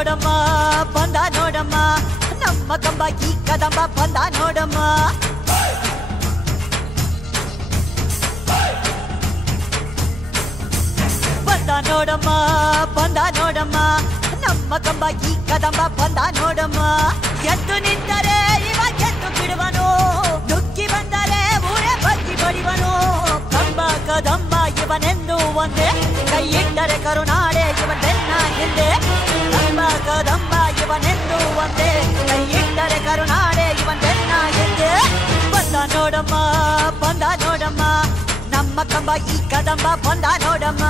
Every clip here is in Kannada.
ನೋಡಮ್ಮ ಬಂದ ನೋಡಮ್ಮ ನಮ್ಮ ಕಂಬ ಈ ಕದಂಬ ಬಂದ ನೋಡಮ್ಮ ಬಂದ ನೋಡಮ್ಮ ಬಂದ ನೋಡಮ್ಮ ನಮ್ಮ ಕಂಬ ಈ ಕದಂಬ ಬಂದ ನೋಡಮ್ಮ ಎದ್ದು ನಿಂತರೆ ಇವ ಗೆದ್ದು ಬಿಡುವನು ನುಗ್ಗಿ ಬಂದರೆ ಊರೇ ಬಗ್ಗಿ ಬಡಿವನು ಕಂಬ ಕದಂಬ ಇವನೆಂದು ಒಂದೇ ಕೈ ಇಟ್ಟರೆ ಕರುನಾಡೆ ಇವನೆನ್ನ ಹಿಂದೆ ಕಂಬ ಕದಂಬ ಇವನೆಂದು ಒಂದೇ ಕೈ ಇಟ್ಟರೆ ಕರುನಾಡೆ ಇವನೆನ್ನ ಹಿಂದೆ ಬಂದ ನೋಡಮ್ಮ ಬಂದ ನೋಡಮ್ಮ ನಮ್ಮ ಕಂಬ ಈ ಕದಂಬ ಬಂದ ನೋಡಮ್ಮ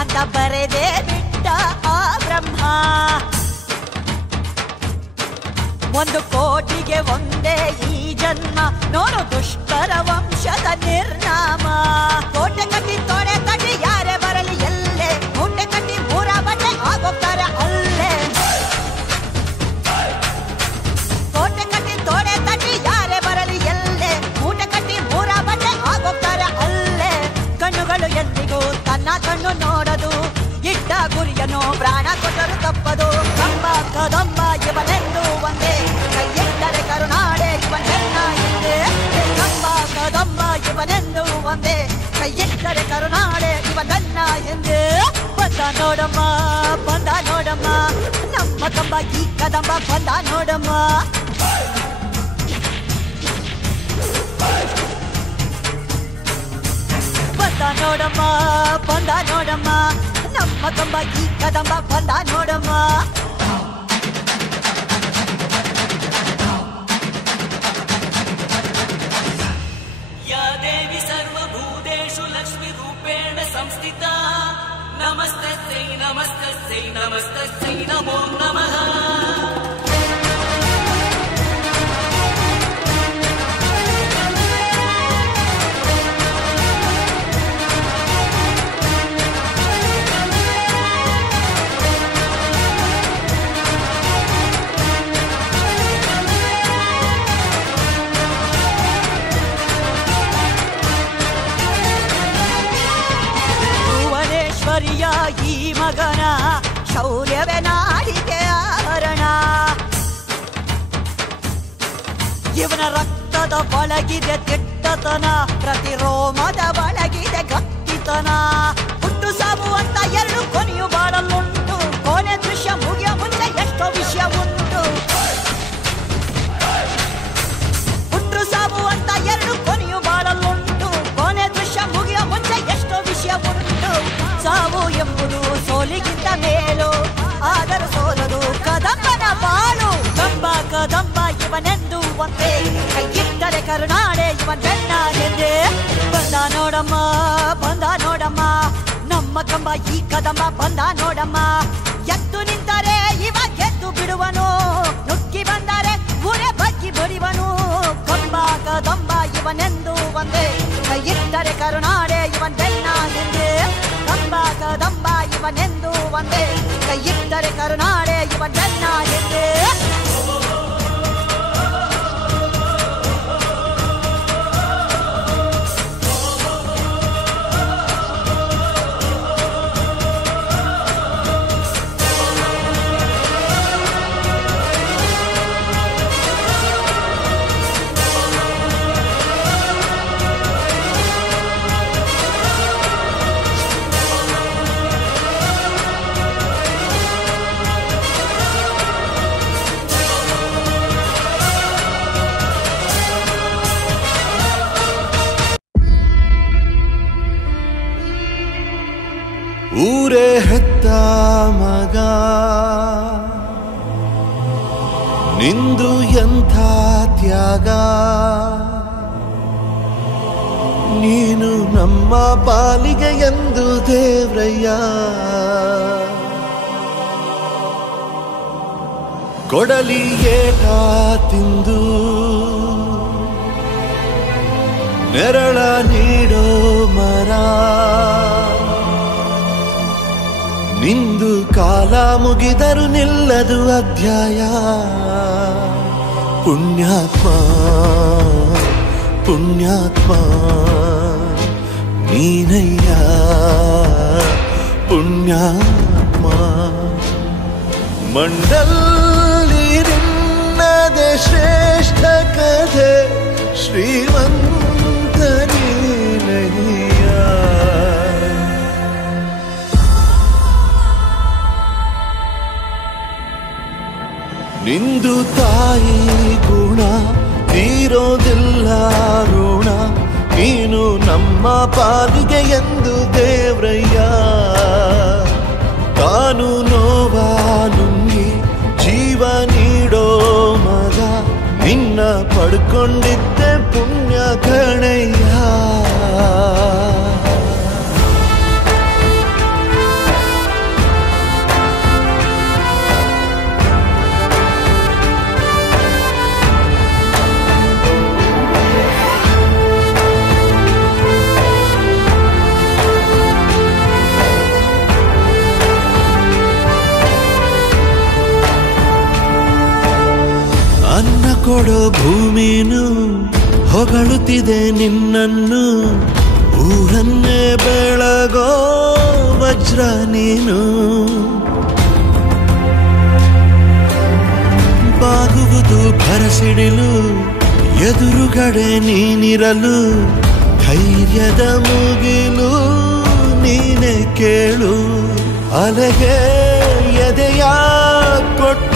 ಅಂತ ಬರೆದೇ ಬಿಟ್ಟ ಆ ಬ್ರಹ್ಮ 1 ಕೋಟಿಗೆ ಒಂದೇ ಈ ಜನ್ಮ ನೋಡು ದುಷ್ಟರ ವಂಶದ ನಿರ್ನಾಮ ಕೋಟೆ ಕಟ್ಟಿ ತೊಡೆ ತಟ್ಟಿ ಯಾರೇ ಬರಲಿ ಎಲ್ಲೇ ಮೂಟೆ ಕಟ್ಟಿ ಮೂರ ಬಟ್ಟೆ ಆಗೋಗ್ತಾರೆ ಅಲ್ಲೇ ಕೋಟೆ ಕಟ್ಟಿ ತೊಡೆ ತಟ್ಟಿ ಯಾರೇ ಬರಲಿ ಎಲ್ಲೇ ಮೂಟೆ ಕಟ್ಟಿ ಮೂರ ಬಟ್ಟೆ ಆಗೋಗ್ತಾರೆ ಅಲ್ಲೇ ಕಣ್ಣುಗಳು ಎಂದಿಗೂ ತನ್ನ ಕಣ್ಣು ನೋಡದು ಇಟ್ಟ ಗುರಿಯನ್ನು ಪ್ರಾಣ ಕೊಟ್ಟರು ತಪ್ಪದು ಕಂಬ ಕದಂಬ ಇವನೆಂದು ಒಂದೇ ಕೈ ಇಟ್ಟರೆ ಕರುನಾಡೆ ಇವನೆನ್ನ ಹಿಂದೆ ಕಂಬ ಕದಂಬ ಇವನೆಂದು ಒಂದೇ ಕೈ ಇಟ್ಟರೆ ಕರುನಾಡೆ ಇವನೆನ್ನ ಹಿಂದೆ ಬಂದ ನೋಡಮ್ಮ ಬಂದ ನೋಡಮ್ಮ ನಮ್ಮ ಕಂಬ ಈ ಕದಂಬ ಬಂದ ನೋಡಮ್ಮ ಬಂದ ನೋಡಮ್ಮ ಬಂದ ನೋಡಮ್ಮ ನಮ್ಮ ಕಂಬ ಈ ಕದಂಬ ಬಂದ ನೋಡಮ್ಮ ಯಾ ದೇವಿ ಸರ್ವಭೂತೇಷು ಲಕ್ಷ್ಮೀ ರೂಪೇಣ ಸಂಸ್ಥಿತಾ ನಮಸ್ತಸ್ಯೈ ನಮಸ್ತಸ್ಯೈ ನಮಸ್ತಸ್ಯೈ ನಮೋ ನಮಃ ಈ ಮಗನ ಶೌರ್ಯವೇ ನಾಡಿಗೆ ಆಭರಣ ಇವನ ರಕ್ತದ ಒಳಗಿದೆ ದಿಟ್ಟತನ ಪ್ರತಿ ರೋಮದ ಒಳಗಿದೆ ಗಟ್ಟಿತನ ಹುಟ್ಟು ಸಾವು ಅಂತ 2 ಕೊನೆಯು ಬಾಳಲುಂಟು ಕೊನೆ ದೃಶ್ಯ ಮುಗಿಯ ಮುಂಚೆ ಎಷ್ಟೋ ವಿಷಯ ಉಂಟು ಹುಟ್ಟು ಸಾವು ಅಂತ 2 ಕೊನೆಯು ಬಾಳಲುಂಟು ಕೊನೆ ದೃಶ್ಯ ಮುಗಿಯ ಮುಂಚೆ ಎಷ್ಟೋ ವಿಷಯ ಉಂಟು ಸಾವು ಎಂಬುದು ಸೋಲಿಗಿಂತ ಮೇಲು ಆದರೂ ಸೋಲದು ಕದಂಬನ ಬಾಳು ಕಂಬ ಕದಂಬ ಇವನೆಂದು ಒಂದೇ ಕೈ ಇಟ್ಟರೆ ಕರುನಾಡೆ ಇವನೆನ್ನ ಹಿಂದೆ ಬಂದ ನೋಡಮ್ಮ ಬಂದ ನೋಡಮ್ಮ ನಮ್ಮ ಕಂಬ ಈ ಕದಂಬ ಬಂದ ನೋಡಮ್ಮ ಎದ್ದು ನಿಂತರೆ ಇವ ಗೆದ್ದು ಬಿಡುವನು ನುಗ್ಗಿ ಬಂದರೆ ಊರೇ ಬಗ್ಗಿ ಬಡಿವನು ಕಂಬ ಕದಂಬ ಇವನೆಂದು ಒಂದೇ ಕೈ ಇಟ್ಟರೆ ಕರುನಾಡೆ ಇವನೆನ್ನ ಹಿಂದೆ ಕಂಬ ಕದಂಬ ಇವನೆಂದು ಒಂದೇ ಕೈ ಇಟ್ಟರೆ ಕರುನಾಡೆ ಇವನೆನ್ನ ಹಿಂದೆ ತ್ಯಾಗ ನೀನು ನಮ್ಮ ಪಾಲಿಗೆ ಎಂದು ದೇವ್ರಯ್ಯ ಕೊಡಲಿ ಏಟ ತಿಂದು ನೆರಳ ನೀಡೋ ಮರ ನಿಂದು ಕಾಲ ಮುಗಿದರು ನಿಲ್ಲದು ಅಧ್ಯಾಯ ಪುಣ್ಯಾತ್ಮ ಪುಣ್ಯಾತ್ಮ ನೀನಯ್ಯ ಪುಣ್ಯಾತ್ಮ ಮಂಡಲ್ಲಿ ನಿನ್ನದೆ ಶ್ರೇಷ್ಠ ಕಥೆ ಶ್ರೀಮಂತ ನೀನಯ್ಯ ನಿಂದು ತಾಯಿ ಗುಣ ತೀರೋದಿಲ್ಲ ಋಣ ನೀನು ನಮ್ಮ ಪಾಲಿಗೆ ಎಂದು ದೇವ್ರಯ್ಯ ತಾನು ನೋವ ನುಂಗಿ ಜೀವ ನೀಡೋ ಮಗ ನಿನ್ನ ಪಡ್ಕೊಂಡಿದ್ದೆ ಪುಣ್ಯ ಗಣಯ್ಯ ಅನ್ನ ಕೊಡೋ ಭೂಮಿನು ಹೊಗಳುತ್ತಿದೆ ನಿನ್ನನ್ನು ಊರನ್ನೇ ಬೆಳಗೋ ವಜ್ರ ನೀನು ಬಾಗುವುದು ಭರಸಿಡಿಲು ಎದುರುಗಡೆ ನೀನಿರಲು ಧೈರ್ಯದ ಮುಗಿಲು ನೀನೆ ಕೇಳು ಅಲೆಗೆ ಎದೆಯ ಕೊಟ್ಟು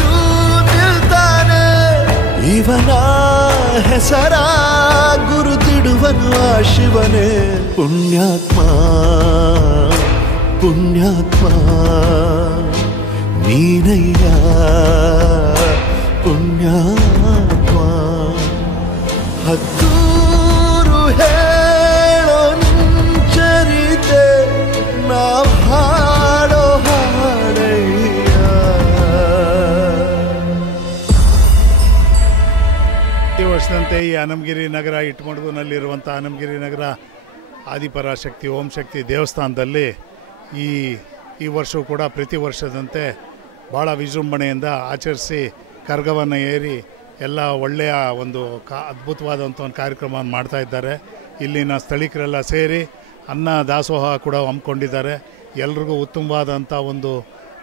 ಇವನ ಹೆಸರ ಗುರುತಿಡುವನು ಆ ಶಿವನೇ ಪುಣ್ಯಾತ್ಮ ಪುಣ್ಯಾತ್ಮ ನೀನಯ್ಯ ಪುಣ್ಯಾತ್ಮ ಹತ್ತೂರು ಹೇಳೋ ನಿಂಚರಿತೆ ನಾವು ಹಾಡೋ ಹಾಡಯ್ಯ ಈ ವರ್ಷದಂತೆ ಈ ಹನುಮಗಿರಿ ನಗರ ಇಟ್ಮಡ್ಗುನಲ್ಲಿರುವಂಥ ಹನುಮಗಿರಿ ನಗರ ಆದಿಪರಾಶಕ್ತಿ ಓಂ ಶಕ್ತಿ ದೇವಸ್ಥಾನದಲ್ಲಿ ಈ ವರ್ಷವೂ ಕೂಡ ಪ್ರತಿ ವರ್ಷದಂತೆ ಭಾಳ ವಿಜೃಂಭಣೆಯಿಂದ ಆಚರಿಸಿ ಕರ್ಗವನ್ನು ಏರಿ ಎಲ್ಲ ಒಳ್ಳೆಯ ಒಂದು ಅದ್ಭುತವಾದಂಥ ಒಂದು ಕಾರ್ಯಕ್ರಮವನ್ನು ಮಾಡ್ತಾ ಇದ್ದಾರೆ. ಇಲ್ಲಿನ ಸ್ಥಳೀಕರೆಲ್ಲ ಸೇರಿ ಅನ್ನ ದಾಸೋಹ ಕೂಡ ಹಮ್ಮಿಕೊಂಡಿದ್ದಾರೆ. ಎಲ್ರಿಗೂ ಉತ್ತಮವಾದಂಥ ಒಂದು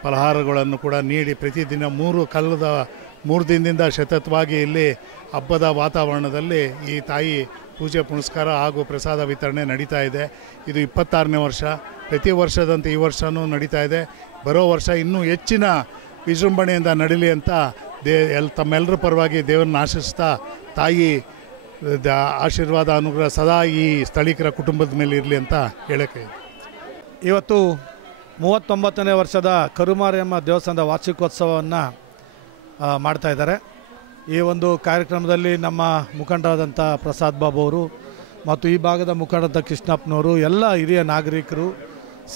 ಫಲಹಾರಗಳನ್ನು ಕೂಡ ನೀಡಿ ಪ್ರತಿದಿನ 3 ದಿನದಿಂದ ಸತತವಾಗಿ ಇಲ್ಲಿ ಹಬ್ಬದ ವಾತಾವರಣದಲ್ಲಿ ಈ ತಾಯಿ ಪೂಜೆ ಪುನಸ್ಕಾರ ಹಾಗೂ ಪ್ರಸಾದ ವಿತರಣೆ ನಡೀತಾ ಇದೆ. ಇದು 26ನೇ ವರ್ಷ. ಪ್ರತಿ ವರ್ಷದಂತೆ ಈ ವರ್ಷವೂ ನಡೀತಾ ಇದೆ. ಬರೋ ವರ್ಷ ಇನ್ನೂ ಹೆಚ್ಚಿನ ವಿಜೃಂಭಣೆಯಿಂದ ನಡೀಲಿ ಅಂತ ತಮ್ಮೆಲ್ಲರ ಪರವಾಗಿ ದೇವರನ್ನ ಆಶಿಸ್ತಾ ತಾಯಿ ಆಶೀರ್ವಾದ ಅನುಗ್ರಹ ಸದಾ ಈ ಸ್ಥಳೀಕರ ಕುಟುಂಬದ ಮೇಲೆ ಇರಲಿ ಅಂತ ಹೇಳಕ್ಕೆ. ಇವತ್ತು 39ನೇ ವರ್ಷದ ಕರುಮಾರಿಯಮ್ಮ ದೇವಸ್ಥಾನದ ವಾರ್ಷಿಕೋತ್ಸವವನ್ನು ಮಾಡ್ತಾಯಿದ್ದಾರೆ. ಈ ಒಂದು ಕಾರ್ಯಕ್ರಮದಲ್ಲಿ ನಮ್ಮ ಮುಖಂಡರಾದಂಥ ಪ್ರಸಾದ್ ಬಾಬು ಅವರು ಮತ್ತು ಈ ಭಾಗದ ಮುಖಂಡರಾದ ಕೃಷ್ಣಪ್ಪನವರು ಎಲ್ಲ ಹಿರಿಯ ನಾಗರಿಕರು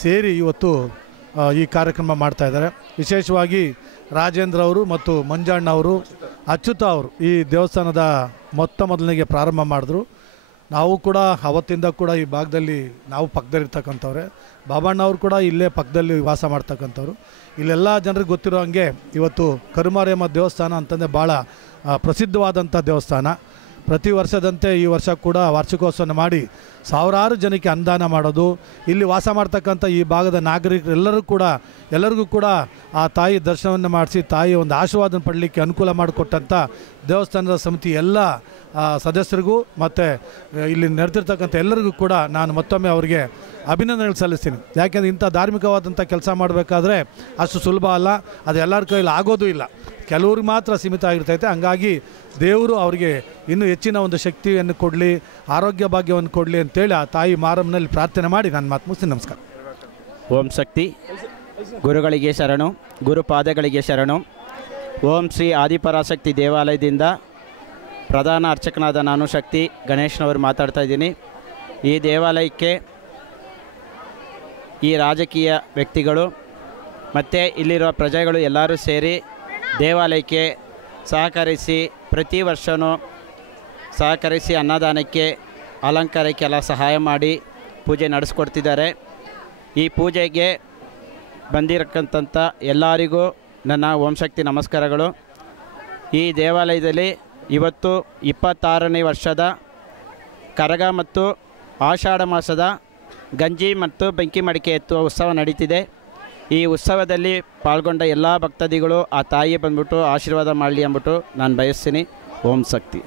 ಸೇರಿ ಇವತ್ತು ಈ ಕಾರ್ಯಕ್ರಮ ಮಾಡ್ತಾಯಿದ್ದಾರೆ. ವಿಶೇಷವಾಗಿ ರಾಜೇಂದ್ರ ಅವರು ಮತ್ತು ಮಂಜಣ್ಣ ಅವರು, ಅಚ್ಯುತ ಅವರು ಈ ದೇವಸ್ಥಾನದ ಮೊದಲಿಗೆ ಪ್ರಾರಂಭ ಮಾಡಿದ್ರು. ನಾವು ಕೂಡ ಅವತ್ತಿಂದ ಕೂಡ ಈ ಭಾಗದಲ್ಲಿ ನಾವು ಪಕ್ಕದಲ್ಲಿರ್ತಕ್ಕಂಥವ್ರೆ. ಬಾಬಣ್ಣ ಅವರು ಕೂಡ ಇಲ್ಲೇ ಪಕ್ಕದಲ್ಲಿ ವಾಸ ಮಾಡ್ತಕ್ಕಂಥವ್ರು. ಇಲ್ಲೆಲ್ಲ ಜನರಿಗೆ ಗೊತ್ತಿರೋ ಹಾಗೆ ಇವತ್ತು ಕರುಮಾರಿಯಮ್ಮ ದೇವಸ್ಥಾನ ಅಂತಂದರೆ ಭಾಳ ಪ್ರಸಿದ್ಧವಾದಂಥ ದೇವಸ್ಥಾನ. ಪ್ರತಿ ವರ್ಷದಂತೆ ಈ ವರ್ಷ ಕೂಡ ವಾರ್ಷಿಕೋತ್ಸವ ಮಾಡಿ ಸಾವಿರಾರು ಜನಕ್ಕೆ ಅನುದಾನ ಮಾಡೋದು, ಇಲ್ಲಿ ವಾಸ ಮಾಡ್ತಕ್ಕಂಥ ಈ ಭಾಗದ ಎಲ್ಲರಿಗೂ ಕೂಡ ಆ ತಾಯಿ ದರ್ಶನವನ್ನು ಮಾಡಿಸಿ ತಾಯಿ ಒಂದು ಆಶೀರ್ವಾದ ಪಡಲಿಕ್ಕೆ ಅನುಕೂಲ ಮಾಡಿಕೊಟ್ಟಂಥ ದೇವಸ್ಥಾನದ ಸಮಿತಿ ಎಲ್ಲ ಸದಸ್ಯರಿಗೂ ಮತ್ತು ಇಲ್ಲಿ ನಡೆದಿರ್ತಕ್ಕಂಥ ಎಲ್ಲರಿಗೂ ಕೂಡ ನಾನು ಮತ್ತೊಮ್ಮೆ ಅವರಿಗೆ ಅಭಿನಂದನೆ ಸಲ್ಲಿಸ್ತೀನಿ. ಯಾಕೆಂದರೆ ಇಂಥ ಧಾರ್ಮಿಕವಾದಂಥ ಕೆಲಸ ಮಾಡಬೇಕಾದ್ರೆ ಅಷ್ಟು ಸುಲಭ ಅಲ್ಲ, ಅದು ಎಲ್ಲರ ಕೈಯಲ್ಲಿ ಆಗೋದು ಇಲ್ಲ, ಕೆಲವ್ರಿಗೆ ಮಾತ್ರ ಸೀಮಿತ ಆಗಿರ್ತೈತೆ. ಹಂಗಾಗಿ ದೇವರು ಅವರಿಗೆ ಇನ್ನೂ ಹೆಚ್ಚಿನ ಒಂದು ಶಕ್ತಿಯನ್ನು ಕೊಡಲಿ, ಆರೋಗ್ಯ ಭಾಗ್ಯವನ್ನು ಕೊಡಲಿ ಅಂತೇಳಿ ಆ ತಾಯಿ ಮಾರಮ್ಮನಲ್ಲಿ ಪ್ರಾರ್ಥನೆ ಮಾಡಿ ನಾನು ಮಾತು ಮುಗಿಸ್ತೀನಿ. ನಮಸ್ಕಾರ. ಓಂ ಶಕ್ತಿ ಗುರುಗಳಿಗೆ ಶರಣು, ಗುರುಪಾದಗಳಿಗೆ ಶರಣು. ಓಂ ಶ್ರೀ ಆದಿಪರಾಶಕ್ತಿ ದೇವಾಲಯದಿಂದ ಪ್ರಧಾನ ಅರ್ಚಕನಾದ ನಾನು ಶಕ್ತಿ ಗಣೇಶ್ನವರು ಮಾತಾಡ್ತಾ ಇದ್ದೀನಿ. ಈ ದೇವಾಲಯಕ್ಕೆ ಈ ರಾಜಕೀಯ ವ್ಯಕ್ತಿಗಳು ಮತ್ತು ಇಲ್ಲಿರುವ ಪ್ರಜೆಗಳು ಎಲ್ಲರೂ ಸೇರಿ ದೇವಾಲಯಕ್ಕೆ ಸಹಕರಿಸಿ ಪ್ರತಿ ವರ್ಷವೂ ಸಹಕರಿಸಿ ಅನ್ನದಾನಕ್ಕೆ ಅಲಂಕಾರಕ್ಕೆಲ್ಲ ಸಹಾಯ ಮಾಡಿ ಪೂಜೆ ನಡೆಸ್ಕೊಡ್ತಿದ್ದಾರೆ. ಈ ಪೂಜೆಗೆ ಬಂದಿರಕ್ಕಂಥ ಎಲ್ಲರಿಗೂ ನನ್ನ ಓಂ ಶಕ್ತಿ ನಮಸ್ಕಾರಗಳು. ಈ ದೇವಾಲಯದಲ್ಲಿ ಇವತ್ತು 26ನೇ ವರ್ಷದ ಕರಗ ಮತ್ತು ಆಷಾಢ ಮಾಸದ ಗಂಜಿ ಮತ್ತು ಬೆಂಕಿ ಮಡಿಕೆ ಎತ್ತುವ ಉತ್ಸವ ನಡೀತಿದೆ. ಈ ಉತ್ಸವದಲ್ಲಿ ಪಾಲ್ಗೊಂಡ ಎಲ್ಲ ಭಕ್ತಾದಿಗಳು ಆ ತಾಯಿ ಬಂದ್ಬಿಟ್ಟು ಆಶೀರ್ವಾದ ಮಾಡಲಿ ಅಂದ್ಬಿಟ್ಟು ನಾನು ಬಯಸ್ತೀನಿ. ಓಂ ಶಕ್ತಿ.